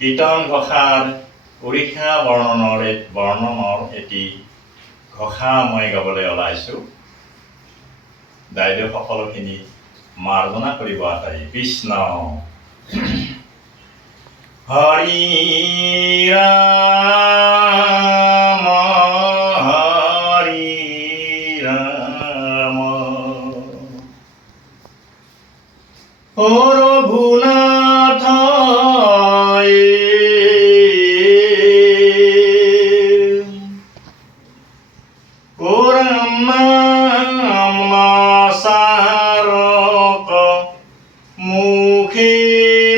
কীৰ্তন ঘোষাৰ উৰিষ্যা বৰ্ণনৰ এটি ঘোষা মই গাবলৈ ওলাইছোঁ। দাইদেউ সকলোখিনি মাৰ্জনা কৰিব আতাই। কৃষ্ণ হৰি ৰাম হৰি ৰাম ও ৰঘুনাথ ও ৰাম নাম সাৰক মুখে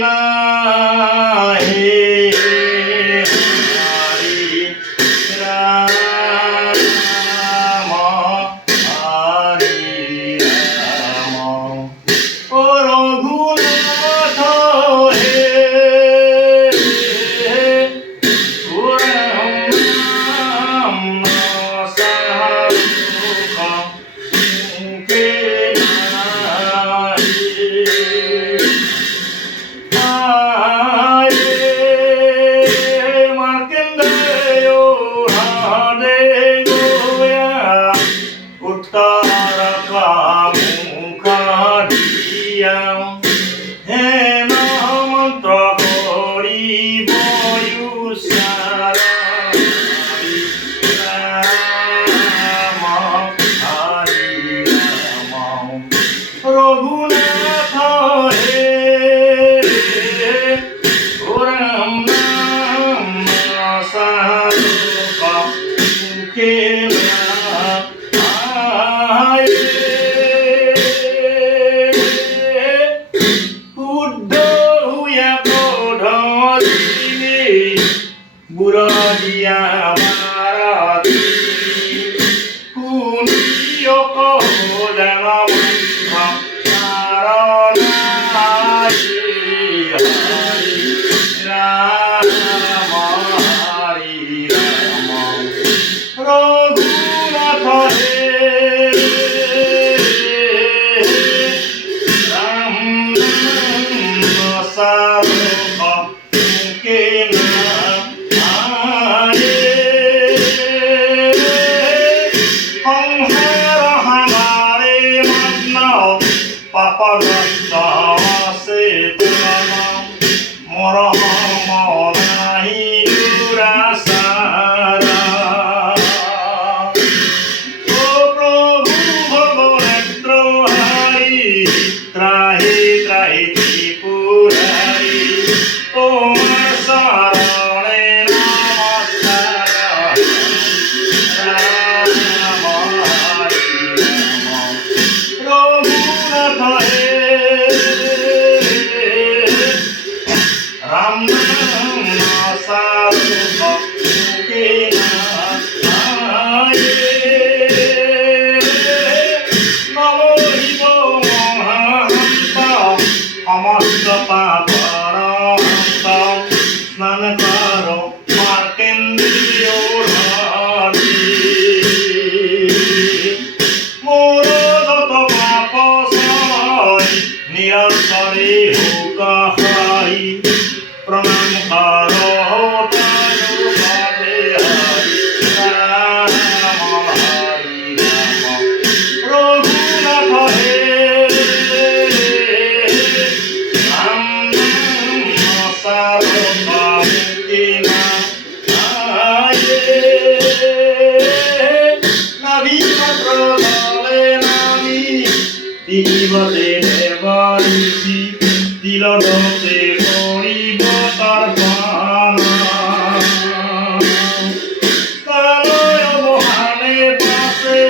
নাহি হৰি ৰাম হৰি ৰাম ও ৰঘুনাথ হে ও ৰাম নাম সাৰক মুখে রঘুনাথ হে ও রাম নাম সারক মুখে শুদ্ধ হুয়া ধরিলে বুড়িয়া ভারতী শুনিও কহলেন রঘুনাথ হে রাম সারক মুখে নাহি সংসার হামারে মগ্ন পাপগ্রস্ত আছে পুরন মরহ মনাহি দুরাচারা ও প্রভু ভগনেন্দ্র হারি ত্রাহি ত্রাহি ত্রিপুরারি তোমার শরণে নমস্কার রাম হরি রাম রঘুনাথ হে রাম নাম সারক মুখে নাহি নমো শিব মহান্ত সমস্ত পাপর অন্ত স্নান কর মার্কেন্দ্রীয় হরি মোর যত পাপ সই নিরন্তরে হোক হাই প্রণাম কর তারু পদে হরি রাম হরি রাম রঘুনাথ হে রাম নাম সারক মুখে নাহি নাভিপত্রতলে নামি দিবতে দেবঋষি তিলদতে করিব তর্পণ কালয় মহানে পাশে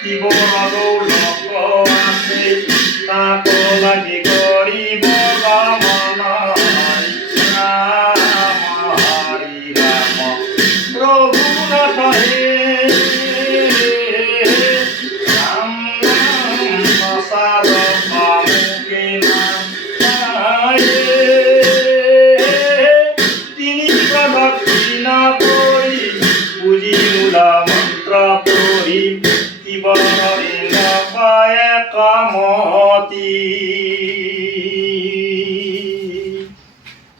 শিৱৰ লোক আছে তাক লাগি কৰিব গমন ৰাম হৰি ৰাম ৰঘুনাথ হে ৰাম নাম সাৰক মুখে নাহি তিনি প্ৰদক্ষিণা কৰি পুজি মূলা মন্ত্ৰ পঢ়ি শিৱৰ লিংগ পায় কামতি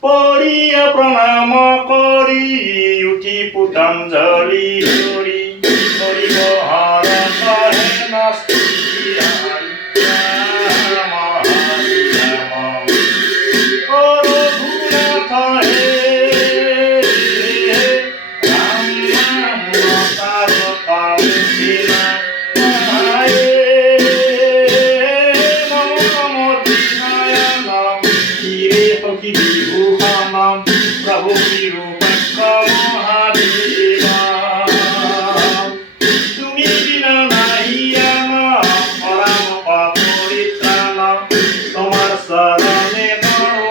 পঢ়িয়া প্ৰণাম কৰি উঠি পুতাঞ্জলি কৰি কৰিব হৰতহে নাস্তি Prabhu Nirupakka Mahadeva Tumi bina nahi আমার পরম পবিত্রান তোমার শরণে করো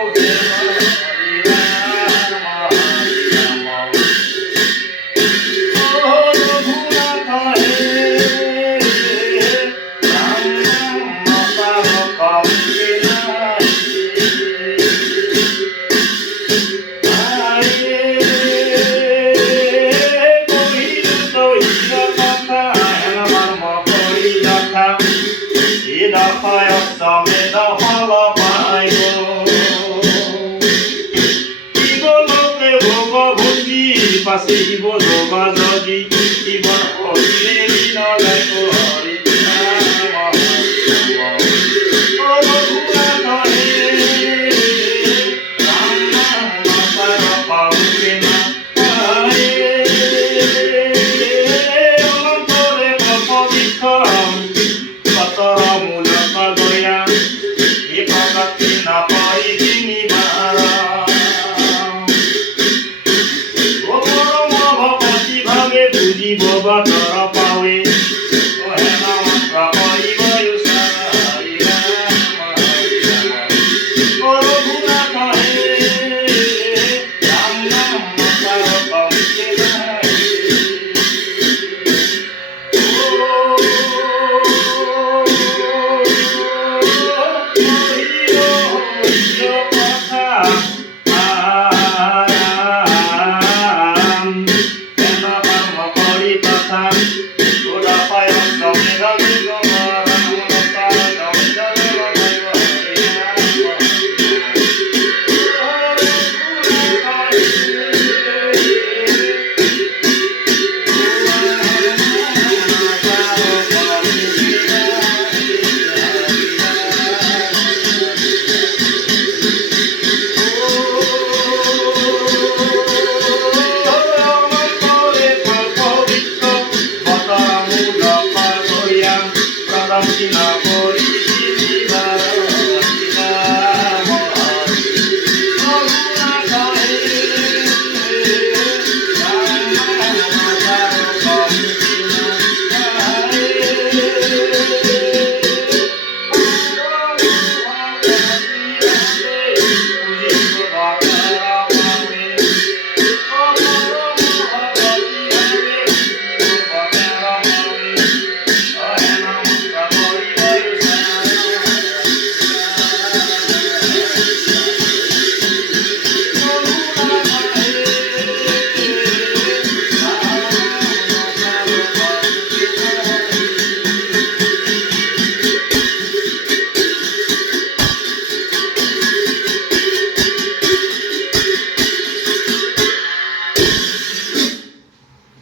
Pasivo, Nova, Jordi.